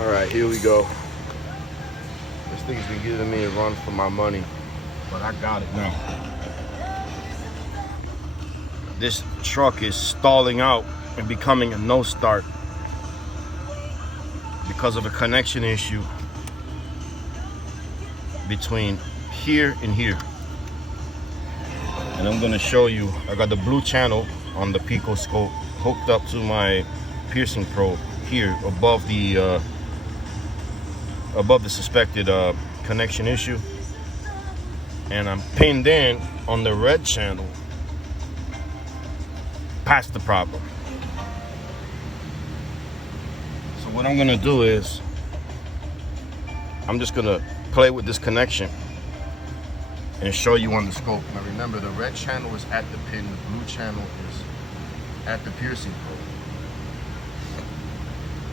All right, here we go. This thing's been giving me a run for my money, but I got it now. This truck is stalling out and becoming a no start because of a connection issue between here and here. And I'm gonna show you, I got the blue channel on the Pico scope hooked up to my piercing probe here above the suspected connection issue, and I'm pinned in on the red channel past the problem. So what I'm gonna do is I'm just gonna play with this connection and show you on the scope. Now remember, the red channel is at the pin, the blue channel is at the piercing probe.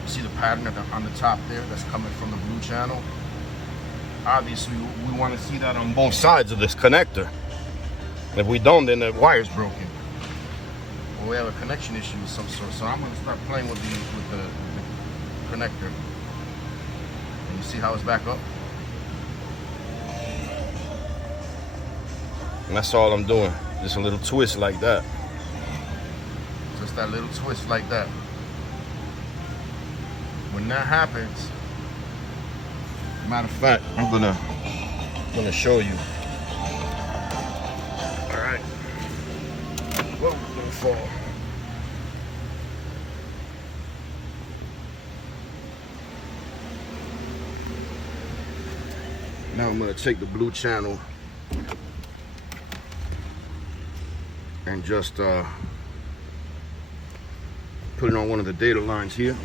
See the pattern on the top there that's coming from the blue channel? Obviously, we want to see that on both sides of this connector. If we don't, then the wire's broken. Or we have a connection issue of some sort. So I'm going to start playing with the connector. And you see how it's back up? And that's all I'm doing. Just a little twist like that. Just that little twist like that. When that happens, matter of fact, I'm gonna show you. All right. Whoa, don't fall. Now I'm gonna take the blue channel and just put it on one of the data lines here.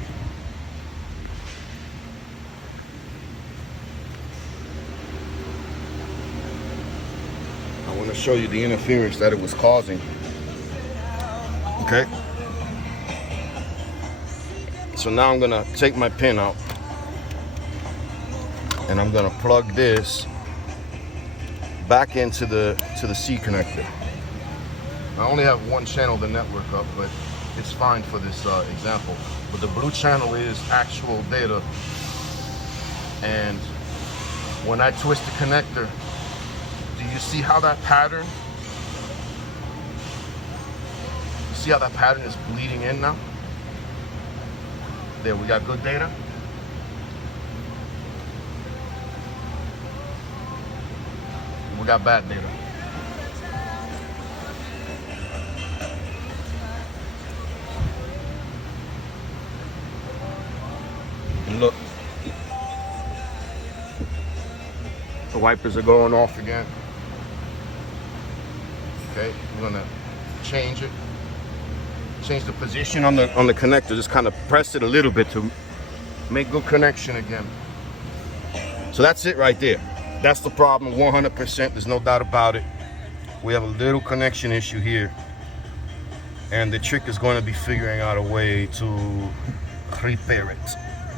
I want to show you the interference that it was causing. Okay. So now I'm gonna take my pin out and I'm gonna plug this back into the C connector. I only have one channel to network up, but it's fine for this example. But the blue channel is actual data, and when I twist the connector, do you see how that pattern? You see how that pattern is bleeding in now? There, we got good data. We got bad data. And look, the wipers are going off again. Okay, we're gonna change it. Change the position on the connector. Just kind of press it a little bit to make good connection again. So that's it right there. That's the problem, 100%. There's no doubt about it. We have a little connection issue here, and the trick is going to be figuring out a way to repair it.